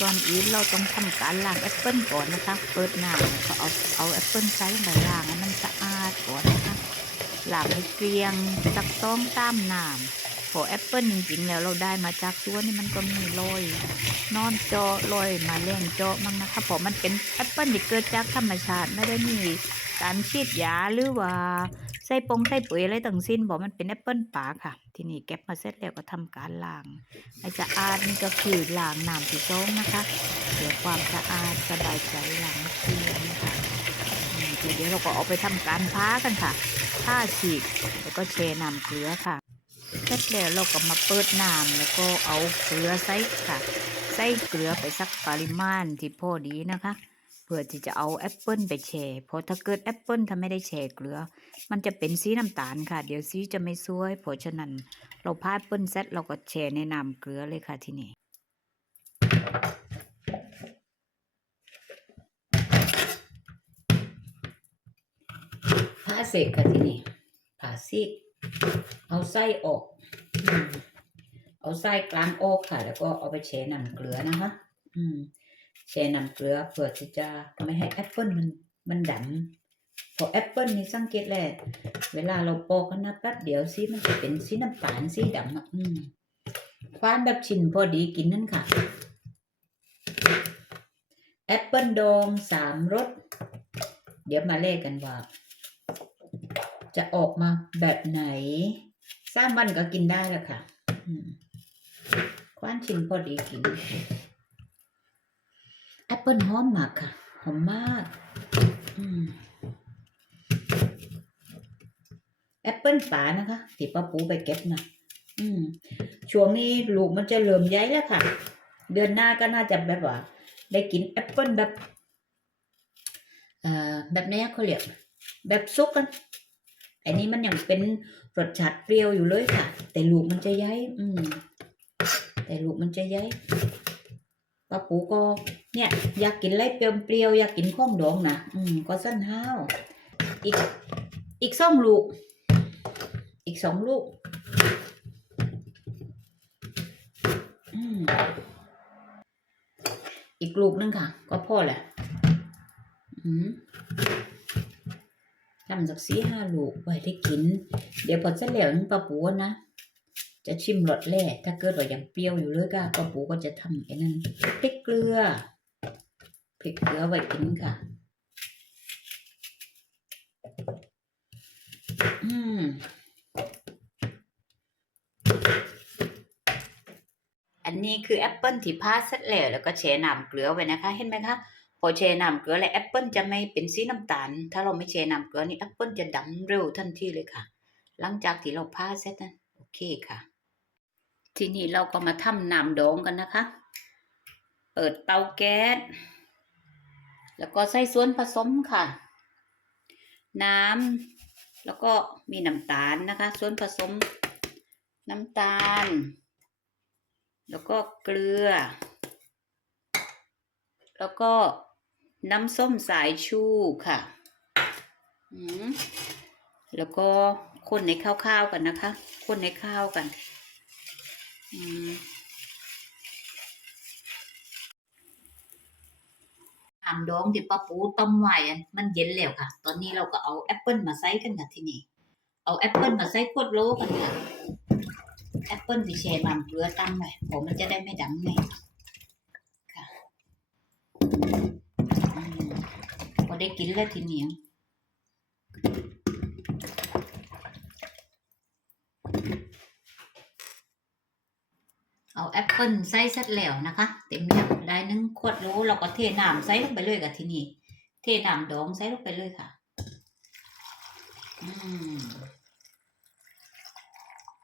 ก่อนอื่นเราต้องทำการล้างแอปเปิลก่อนนะคะ เปิดน้ำก็เอาเอาแอปเปิลใส่ลงไปล้างให้มันสะอาดก่อนนะคะล้างให้เกลียงสักต้องตามน้ำ พอแอปเปิลจริงๆแล้วเราได้มาจากสวนนี่มันก็มีรอยนอนเจาะรอยมาแรงเจาะมั่งนะคะเพราะมันเป็นแอปเปิลที่เกิดจากธรรมชาติไม่ได้มีการฉีดยาหรือว่าใส่ปงใส่ปุ๋ยอะไรทั้งสิ้นบอกมันเป็นแอปเปิลป่าค่ะ ทีนี้เก็บมาเสร็จแล้วก็ทำการล้างให้สะอาดนี่ก็คือล้างน้ำที่ส้งนะคะเพื่อความสะอาดสบายใจล้างเกลียงนะคะเดี๋ยวเราก็เอาไปทำการพ้ากันค่ะผ้าฉีกแล้วก็เชน้ำเกลือค่ะ ร็จแล้วเราก็มาเปิดน้ำแล้วก็เอาเกลือใส่ค่ะ ใส่เกลือไปสักปริมาณที่พอดีนะคะ เพื่อที่จะเอาแอปเปิลไปแช่เพราะถ้าเกิดแอปเปิลถ้าไม่ได้แช่เกลือ มันจะเป็นสีน้ำตาลค่ะ เดี๋ยวสีจะไม่สวย เพราะฉะนั้นเราพาดเปิลเซตเราก็แช่ในน้ำเกลือเลยค่ะที่นี่ผ้าเสกค่ะที่นี่ผ่าซีก เอาไส้ออก เอาไส้กลางออกค่ะ แล้วก็เอาไปแช่น้ำเกลือนะคะ อืมแช่น้ำเกลือเพื่อที่จะไม่ให้แอปเปิลมันมันดำพอแอปเปิลนี่สังเกตแหละเวลาเราปอกนะแป๊บเดียวสิมันจะเป็นสีน้ำตาลสีดำอะอืมควานแบบชิ้นพอดีกินนั่นค่ะแอปเปิลดองสามรสเดี๋ยวมาเลขกันว่า จะออกมาแบบไหน สามวันก็กินได้แล้วค่ะควานชิ้นพอดีกินแอปเปิลหอมมากค่ะ หอมมากอแอปเปิลป่านะคะที่ป้าปูไปเก็บมาช่วงนี้ลูกมันจะเริ่มใหญ่แล้วค่ะ เดือนหน้าก็น่าจะแบบว่า ได้กินแอปเปิลแบบแบบนี้เขาเรียกแบบซุกกัน อันนี้มันยังเป็นรสชาติเปรี้ยวอยู่เลยค่ะ แต่ลูกมันจะใหญ่อืม แต่ลูกมันจะใหญ่ป้าปูก็ เนี่ย อยากกินอะไรเปรี้ยวๆอยากกินข้องดองนะอืม ก็สั้นห้าวอีก อีกสองลูก อีกสองลูก อืมอีกลูกนึงค่ะ ก็พอแหละอืม ทำสักสี่ห้าลูกไว้ได้กิน เดี๋ยวพอเสร็จแล้วนี่ป้าปูนะ จะชิมรสแรกถ้าเกิดว่ายังเปรี้ยวอยู่เลยก็ป้าปูก็จะทำไอ้นั่นพริกเกลือพริกเกลือไว้กินค่ะ อืมอันนี้คือแอปเปิลที่พาเสร็จแล้วแล้วก็แช่น้ำเกลือไว้นะคะ เห็นไหมคะ พอแช่น้ำเกลือแล้วแอปเปิลจะไม่เป็นสีน้ำตาล ถ้าเราไม่แช่น้ำเกลือนี่แอปเปิลจะดำเร็วทันทีเลยค่ะ หลังจากที่เราพาเสร็จนะโอเคค่ะ ทีนี้เราก็มาทำน้ำดองกันนะคะ เปิดเตาแก๊สแล้วก็ใส่ส่วนผสมค่ะ น้ำแล้วก็มีน้ำตาลนะคะ ส่วนผสมน้ำตาล แล้วก็เกลือ แล้วก็ น้ำส้มสายชูค่ะ แล้วก็คนในข้าวๆกันนะคะ คนในข้าวกันอืมน้ำดองที่ป้าปูต้มไว้อะมันเย็นแล้วค่ะ ตอนนี้เราก็เอาแอปเปิลมาใส่กันค่ะที่นี่ เอาแอปเปิลมาใส่ขวดโลกันค่ะ แอปเปิลที่แช่น้ำเกลือตั้งไว้ผมมันจะได้ไม่ดำไงค่ะอืม พอได้กินแล้วทีนี้เอาแอปเปิลใส่เสร็จแล้วนะคะ เต็มแล้วได้หนึ่งขวดโหลเราก็เทน้ำใส่ลงไปเลยกับที่นี่เทน้ำดองใส่ลงไปเลยค่ะ อืม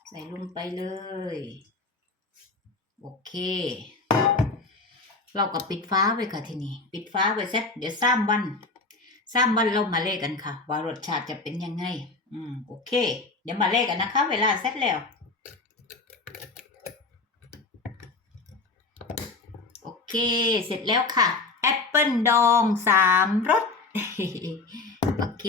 ใส่ลงไปเลย โอเค เราก็ปิดฟ้าไว้ค่ะที่นี้ปิดฟ้าไว้เสร็จเดี๋ยวสามวัน สามวันเรามาเลขกันค่ะ ว่ารสชาติจะเป็นยังไง อืมโอเค เดี๋ยวมาเลขกันนะคะ เวลาเสร็จแล้ว โอเค เสร็จแล้วค่ะ แอปเปิลดองสามรสโอเค